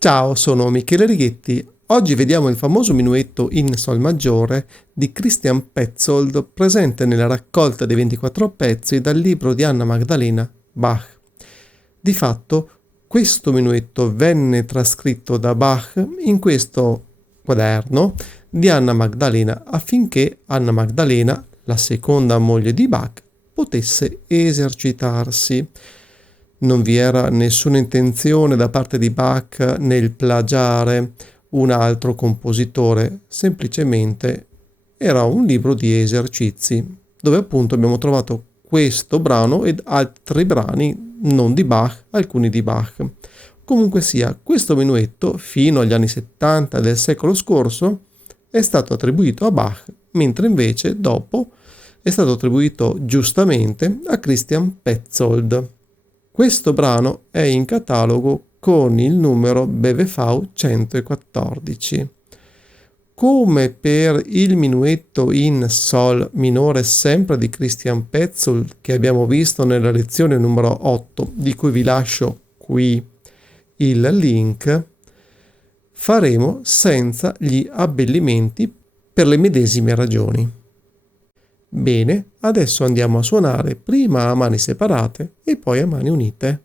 Ciao, sono Michele Righetti. Oggi vediamo il famoso minuetto in Sol maggiore di Christian Petzold presente nella raccolta dei 24 pezzi dal libro di Anna Magdalena Bach. Di fatto, questo minuetto venne trascritto da Bach in questo quaderno di Anna Magdalena affinché Anna Magdalena, la seconda moglie di Bach, potesse esercitarsi. Non vi era nessuna intenzione da parte di Bach nel plagiare un altro compositore, semplicemente era un libro di esercizi, dove appunto abbiamo trovato questo brano ed altri brani non di Bach, alcuni di Bach. Comunque sia, questo minuetto, fino agli anni 70 del secolo scorso, è stato attribuito a Bach, mentre invece dopo è stato attribuito giustamente a Christian Petzold. Questo brano è in catalogo con il numero BWV 114. Come per il minuetto in Sol minore sempre di Christian Petzold che abbiamo visto nella lezione numero 8, di cui vi lascio qui il link, faremo senza gli abbellimenti per le medesime ragioni. Bene, adesso andiamo a suonare prima a mani separate e poi a mani unite.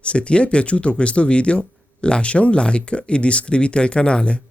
Se ti è piaciuto questo video, lascia un like ed iscriviti al canale.